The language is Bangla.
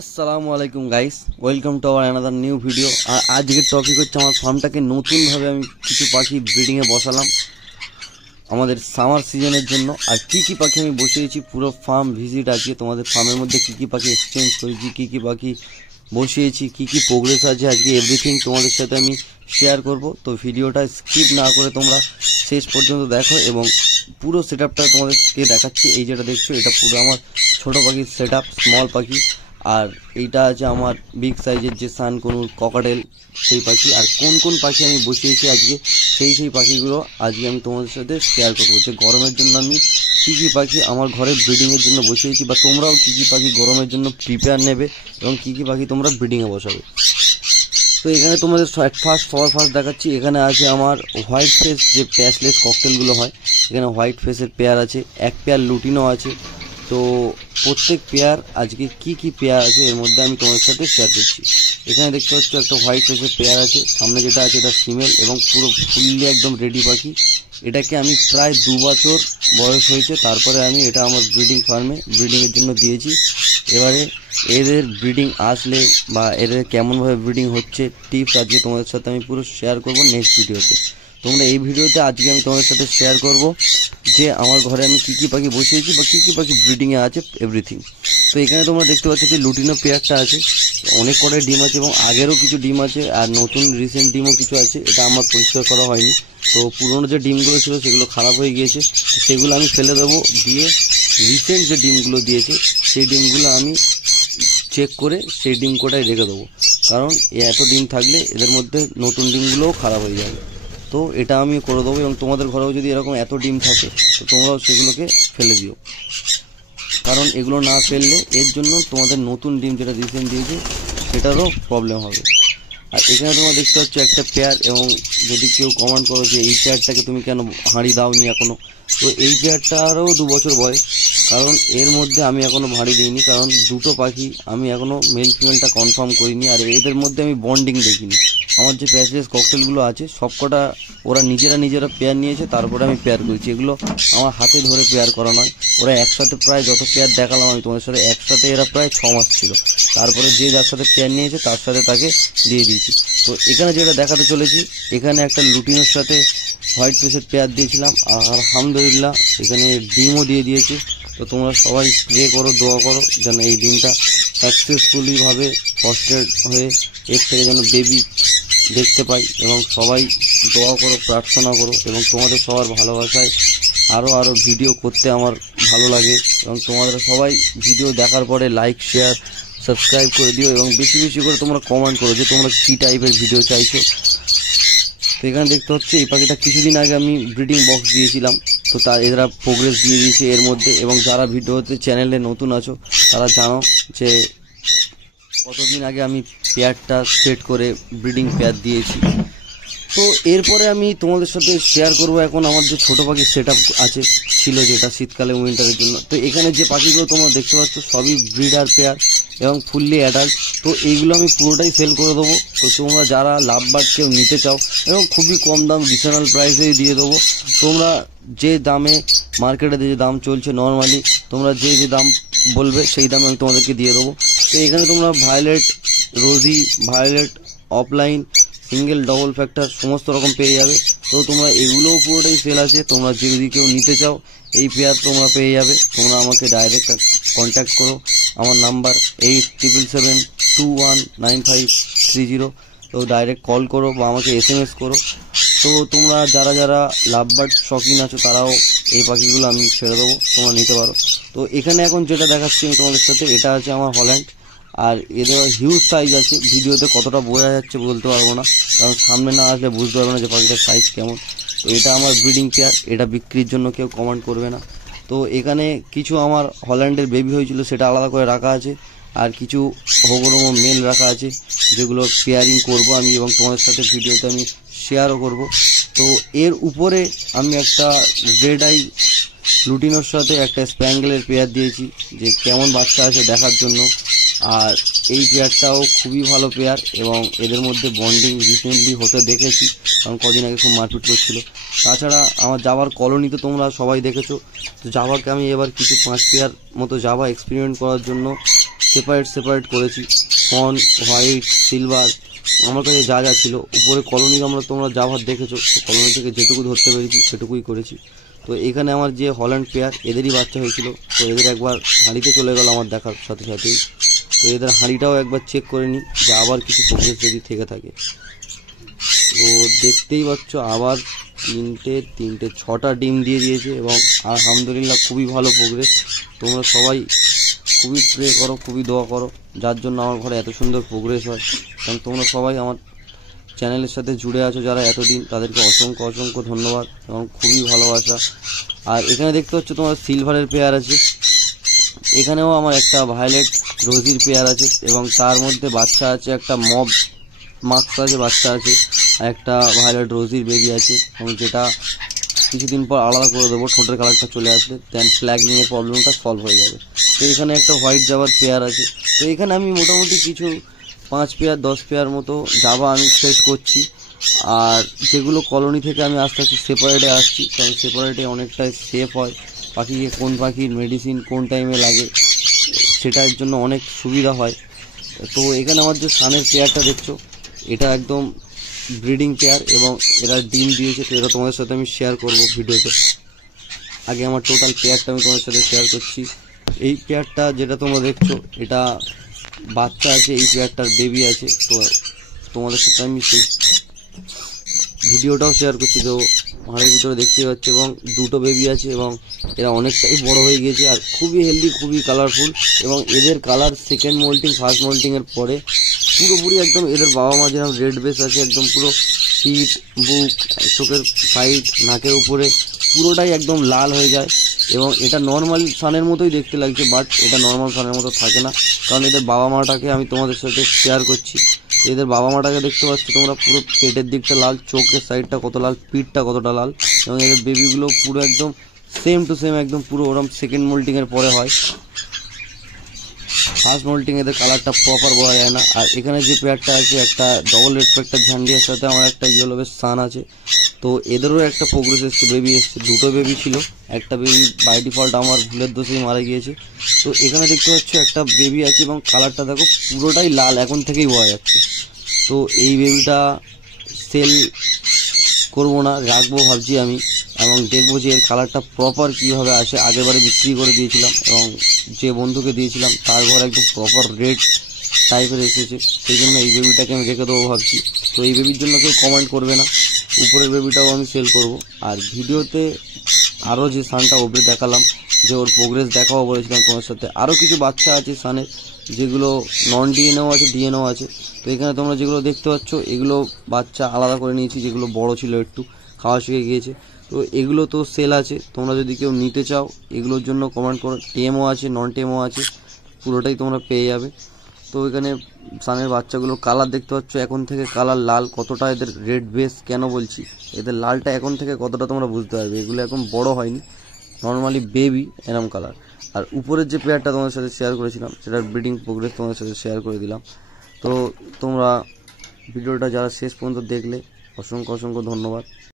আসসালামু আলাইকুম guys, welcome to our another new video. আর আজকের টপিক হচ্ছে আমার ফার্মটাকে নতুনভাবে আমি কিছু পাখি ব্রিডিংয়ে বসালাম আমাদের সামার সিজনের জন্য। আর কি কি পাখি আমি বসিয়েছি পুরো ফার্ম ভিজিট আজকে তোমাদের ফার্মের মধ্যে কি কি পাখি এক্সচেঞ্জ করেছি, কি কি পাখি বসিয়েছি, কি কি প্রোগ্রেস আছে আজকে এভরিথিং তোমাদের সাথে আমি শেয়ার করব। তো ভিডিওটা স্কিপ না করে তোমরা শেষ পর্যন্ত দেখো এবং পুরো সেট আপটা তোমাদেরকে দেখাচ্ছি। এই যেটা দেখছো এটা পুরো আমার ছোট পাখির সেট আপ, স্মল পাখি। আর এইটা আছে আমার বিগ সাইজের যে সানকুনুর ককাটেল সেই পাখি। আর কোন কোন পাখি আমি বসিয়েছি আজকে সেই পাখিগুলো আজকে আমি তোমাদের সাথে শেয়ার করবো, যে গরমের জন্য আমি কী কী পাখি আমার ঘরে ব্রিডিংয়ের জন্য বসিয়েছি, বা তোমরাও কী কী পাখি গরমের জন্য প্রিপেয়ার নেবে এবং কী কী পাখি তোমরা ব্রিডিংয়ে বসাবে। তো এখানে তোমাদের সবার ফার্স্ট দেখাচ্ছি। এখানে আছে আমার হোয়াইট ফেস যে প্যাচলেস ককটেলগুলো হয়, এখানে হোয়াইট ফেসের পেয়ার আছে, এক পেয়ার লুটিনও আছে। তো প্রত্যেক পেয়ার আজকে কি কি পেয়ার আছে এর মধ্যে আমি তোমাদের সাথে শেয়ার করছি। এখানে দেখতে পাচ্ছ একটা হোয়াইট ফেসের পেয়ার আছে, সামনে যেটা আছে এটা ফিমেল এবং পুরো ফুললি একদম রেডি পাখি। এটাকে আমি প্রায় 2 বছর বয়স হয়েছে, তারপরে আমি এটা আমার ব্রিডিং ফার্মে ব্রিডিংয়ের জন্য দিয়েছি। এবারে এদের ব্রিডিং আসলে বা এদের কেমনভাবে ব্রিডিং হচ্ছে টিপস আজকে তোমাদের সাথে আমি পুরো শেয়ার করব নেক্সট ভিডিওতে। তোমরা এই ভিডিওতে আজকে আমি তোমাদের সাথে শেয়ার করব যে আমার ঘরে আমি কী কী পাখি বসিয়েছি বা কী কী পাখি ব্রিডিংয়ে আছে এভরিথিং। তো এখানে তোমরা দেখতে পাচ্ছ যে লুটিনো পেয়ারটা আছে, অনেক কটাই ডিম আছে এবং আগেরও কিছু ডিম আছে আর নতুন রিসেন্ট ডিমও কিছু আছে। এটা আমার পরিষ্কার করা হয়নি, তো পুরোনো যে ডিমগুলো ছিল সেগুলো খারাপ হয়ে গিয়েছে, তো সেগুলো আমি ফেলে দেবো। দিয়ে রিসেন্ট যে ডিমগুলো দিয়েছে সেই ডিমগুলো আমি চেক করে সেই ডিম কোটায় রেখে দেবো, কারণ এত ডিম থাকলে এদের মধ্যে নতুন ডিমগুলোও খারাপ হয়ে যাবে। তো এটা আমি করে দেবো এবং তোমাদের ঘরেও যদি এরকম এত ডিম থাকে তো তোমরাও সেগুলোকে ফেলে দিও, কারণ এগুলো না ফেললে এর জন্য তোমাদের নতুন ডিম যেটা রিসেন্ট দিয়েছে সেটারও প্রবলেম হবে। আর এখানে তোমরা দেখতে পাচ্ছ একটা পেয়ার, এবং যদি কেউ কমেন্ট করো যে এই পেয়ারটাকে তুমি কেন হাঁড়ি দাওনি এখনও, তো এই পেয়ারটারও 2 বছর বয়স, কারণ এর মধ্যে আমি এখনও ভাঁড়ি দিইনি, কারণ দুটো পাখি আমি এখনও মেল ফিমেলটা কনফার্ম করিনি। আর এদের মধ্যে আমি বন্ডিং দেখিনি। আমার যে প্যাচলেস ককটেলগুলো আছে সবকটা ওরা নিজেরা পেয়ার নিয়েছে, তারপরে আমি পেয়ার করেছি। এগুলো আমার হাতে ধরে পেয়ার করা নয়, ওরা একসাথে প্রায় যত পেয়ার দেখালাম আমি তোমাদের সাথে একসাথে এরা প্রায় 6 মাস ছিল, তারপরে যে যার সাথে পেয়ার নিয়েছে তার সাথে তাকে দিয়ে দিয়েছি। তো এখানে যেটা দেখাতে চলেছি, এখানে একটা লুটিনের সাথে হোয়াইট ফেসের পেয়ার দিয়েছিলাম, আর আলহামদুলিল্লাহ এখানে ডিমও দিয়ে দিয়েছি। তো তোমরা সবাই প্রে করো, দোয়া করো যেন এই ডিমটা সাকসেসফুলিভাবে ফস্টেড হয়ে এর থেকে যেন বেবি দেখতে পাই, এবং সবাই দোয়া করো, প্রার্থনা করো। এবং তোমাদের সবার ভালোবাসায় আরও ভিডিও করতে আমার ভালো লাগে, এবং তোমাদের সবাই ভিডিও দেখার পরে লাইক, শেয়ার, সাবস্ক্রাইব করে দিও এবং বেশি বেশি করে তোমরা কমেন্ট করো যে তোমরা কী টাইপের ভিডিও চাইছো। তো এখানে দেখতে হচ্ছে এই পাখিটা কিছুদিন আগে আমি ব্রিডিং বক্স দিয়েছিলাম, তো এরা প্রোগ্রেস দিয়ে দিয়েছে এর মধ্যে। এবং যারা ভিডিওতে চ্যানেলে নতুন আছো তারা জানো যে কতদিন আগে আমি পেয়ারটা সেট করে ব্রিডিং পেয়ার দিয়েছি। তো এরপরে আমি তোমাদের সাথে শেয়ার করব এখন আমার যে ছোটো পাখির সেট আপ আছে ছিল, যেটা শীতকালে উইন্টারের জন্য। তো এখানে যে পাখিগুলো তোমরা দেখতে পাচ্ছ সবই ব্রিডার পেয়ার এবং ফুললি অ্যাডাল্ট। তো এইগুলো আমি পুরোটাই সেল করে দেবো। তো তোমরা যারা লাভবার্ড কেউ নিতে চাও এবং খুবই কম দাম রিজনেবল প্রাইসেই দিয়ে দেবো। তোমরা যে দামে মার্কেটে যে দাম চলছে নর্মালি, তোমরা যে দাম বলবে সেই দামে আমি তোমাদেরকে দিয়ে দেবো। তো এখানে তোমরা violet, rosy, violet, offline, single, double factor সমস্ত রকম পেয়ে যাবে। তো তোমরা এগুলোও পুরোটাই সেল আছে। তোমরা যদি কেউ নিতে চাও এই পেয়ার তোমরা পেয়ে যাবে। তোমরা আমাকে ডাইরেক্ট কন্ট্যাক্ট করো, আমার নাম্বার 8777219530। তো ডাইরেক্ট কল করো বা আমাকে SMS করো। তো তোমরা যারা লাভবার্ড শখিন আছো তারাও এই পাখিগুলো আমি ছেড়ে দেবো, তোমরা নিতে পারো। তো এখানে এখন যেটা দেখাচ্ছি আমি তোমাদের সাথে, এটা আছে আমার হল্যান্ড। আর এদের হিউজ সাইজ আছে, ভিডিওতে কতটা বোঝা যাচ্ছে বলতে পারবো না, কারণ সামনে না আসলে বুঝতে পারবো না যে পাখিটার সাইজ কেমন। তো এটা আমার ব্রিডিং পেয়ার, এটা বিক্রির জন্য কেউ কমেন্ট করবে না। তো এখানে কিছু আমার হল্যান্ডের বেবি হয়েছিল সেটা আলাদা করে রাখা আছে, আর কিছু হোগরমো মেল রাখা আছে যেগুলো পেয়ারিং করব আমি এবং তোমাদের সাথে ভিডিওতে আমি শেয়ারও করব। তো এর উপরে আমি একটা রেড আই লুটিনোর সাথে একটা স্প্যাঙ্গেলের পেয়ার দিয়েছি, যে কেমন বাচ্চা আছে দেখার জন্য। আর এই পেয়ারটাও খুবই ভালো পেয়ার এবং এদের মধ্যে বন্ডিং রিসেন্টলি হতে দেখেছি, কারণ কদিন আগে খুব মারপিট করছিল। তাছাড়া আমার জাভার কলোনি তো তোমরা সবাই দেখেছো, তো জাভাকে আমি এবার কিছু 5 পেয়ার মতো জাভা এক্সপেরিমেন্ট করার জন্য সেপারেট করেছি। ফন, হোয়াইট, সিলভার, আমার কাছে যা যা ছিল। উপরে কলোনি তোমরা জাভার দেখেছো, তো কলোনি থেকে যেটুকু ধরতে পেরেছি সেটুকুই করেছি। তো এখানে আমার যে হল্যান্ড পেয়ার, এদেরই বাচ্চা হয়েছিল, তো এদের একবার হাঁড়িতে চলে গেল আমার দেখার সাথে সাথেই। তো এদের হাঁড়িটাও একবার চেক করে নিই যে আবার কিছু প্রোগ্রেস যদি থেকে থাকে। তো দেখতেই পাচ্ছ আবার তিনটে 6টা ডিম দিয়ে দিয়েছে এবং আলহামদুলিল্লাহ খুবই ভালো প্রোগ্রেস। তোমরা সবাই খুবই প্রে করো, খুবই দোয়া করো, যার জন্য আমার ঘরে এত সুন্দর প্রোগ্রেস হয়। কারণ তোমরা সবাই আমার চ্যানেলের সাথে জুড়ে আছো যারা এতদিন, তাদেরকে অসংখ্য ধন্যবাদ এবং খুবই ভালোবাসা। আর এখানে দেখতে পাচ্ছ তোমার সিলভারের পেয়ার আছে, এখানেও আমার একটা ভায়োলেট রোজির পেয়ার আছে এবং তার মধ্যে বাচ্চা আছে, একটা মব মাস্ক আছে বাচ্চা আছে, আর একটা ভায়োলেট রোজির বেবি আছে, এবং যেটা কিছুদিন পর আলাদা করে দেবো ঠোঁটের কালারটা চলে আসলে, দেন ফ্ল্যাগিংয়ের প্রবলেমটা সলভ হয়ে যাবে। তো এখানে একটা হোয়াইট জাভার পেয়ার আছে। তো এখানে আমি মোটামুটি কিছু 5 পেয়ার 10 পেয়ার মতো জাভা আমি সেট করছি। আর যেগুলো কলোনি থেকে আমি আস্তে আস্তে সেপারেটে আসছি, কারণ সেপারেটে অনেকটাই সেফ হয়, পাখিকে কোন পাখির মেডিসিন কোন টাইমে লাগে সেটার জন্য অনেক সুবিধা হয়। তো এখানে আমার যে সানের পেয়ারটা দেখছো, এটা একদম ব্রিডিং পেয়ার এবং এরা ডিম দিয়েছে, তো এটা তোমাদের সাথে আমি শেয়ার করব ভিডিওতে। আগে আমার টোটাল পেয়ারটা আমি তোমাদের সাথে শেয়ার করছি। এই পেয়ারটা যেটা তোমরা দেখছো, এটা বাচ্চা আছে, এই পেয়ারটার বেবি আছে, তো তোমাদের সাথে আমি সেই ভিডিওটাও শেয়ার করছি। তো হাড়ের ভিতরে দেখতে পাচ্ছি এবং 2টো বেবি আছে এবং এরা অনেকটাই বড় হয়ে গিয়েছে আর খুবই হেলদি, খুবই কালারফুল। এবং এদের কালার সেকেন্ড মোল্টিং ফার্স্ট মোল্টিংয়ের পরে পুরোপুরি একদম এদের বাবা মা যেরকম রেড বেস আছে, একদম পুরো পিঠ, বুক, চোখের সাইড, নাকের উপরে পুরোটাই একদম লাল হয়ে যায়। এবং এটা নর্মাল সানের মতোই দেখতে লাগছে, বাট এটা নর্মাল সানের মতো থাকে না, কারণ এদের বাবা মাটাকে আমি তোমাদের সাথে শেয়ার করছি। এদের বাবা মাটাকে দেখতে পাচ্ছ তোমরা, পুরো পেটের দিকটা লাল, চোখের সাইডটা কত লাল, পিঠটা কতটা লাল, এবং এদের বেবিগুলো পুরো একদম সেম টু সেম, একদম পুরো ওরম সেকেন্ড মোল্টিংয়ের পরে হয়। ফার্স্ট মোল্টিং এদের কালারটা প্রপার বোঝা যায় না। আর এখানে যে পেয়ারটা আছে, একটা ডবল রেড পেয়ারটা ঝান্ডিয়ার সাথে আমার একটা ইয়েলো বেস সান আছে, তো এদেরও একটা প্রোগ্রেস এসছে, বেবি এসছে, 2টো বেবি ছিল, একটা বেবি বাই ডিফল্ট আমার ভুলের দোষেই মারা গিয়েছে। তো এখানে দেখতে পাচ্ছ একটা বেবি আছে এবং কালারটা দেখো পুরোটাই লাল, এখন থেকেই বোঝা যাচ্ছে। তো এই বেবিটা সেল করবো না, রাখবো ভাবছি আমি, এবং দেখবো যে এর কালারটা প্রপার কীভাবে আসে। আগেরবারে বিক্রি করে দিয়েছিলাম এবং যে বন্ধুকে দিয়েছিলাম তার ঘর একদম প্রপার রেড টাইপের এসেছে, সেই জন্য এই বেবিটাকে আমি রেখে দেবো ভাবছি। তো এই বেবির জন্য কেউ কমেন্ট করবে না, উপরের বেবিটাও আমি সেল করব। আর ভিডিওতে আরও যে সানটা ওপরে দেখালাম, যে ওর প্রোগ্রেস দেখাবো বলেছিলাম তোমার সাথে, আরও কিছু বাচ্চা আছে সানের, যেগুলো নন ডিএনএও আছে, ডিএনএও আছে। তো এখানে তোমরা যেগুলো দেখতে পাচ্ছ, এগুলো বাচ্চা আলাদা করে নিয়েছি, যেগুলো বড় ছিল একটু, খাওয়া শিখে গিয়েছে। তো এগুলো তো সেল আছে, তোমরা যদি কেউ নিতে চাও এগুলোর জন্য কমেন্ট করো, টেমও আছে, নন টেমও আছে, পুরোটাই তোমরা পেয়ে যাবে। তো এখানে সানের বাচ্চাগুলোর কালার দেখতে পাচ্ছ, এখন থেকে কালার লাল, কতটা এদের রেড বেস কেন বলছি, এদের লালটা এখন থেকে কতটা তোমরা বুঝতে পারবে। এগুলো এখন বড় হয়নি, নর্মালি বেবি এরম কালার। আর উপরের যে পেয়ারটা তোমাদের সাথে শেয়ার করেছিলাম, সেটার ব্রিডিং প্রোগ্রেস তোমাদের সাথে শেয়ার করে দিলাম। তো তোমরা ভিডিওটা যারা শেষ পর্যন্ত দেখলে অসংখ্য ধন্যবাদ।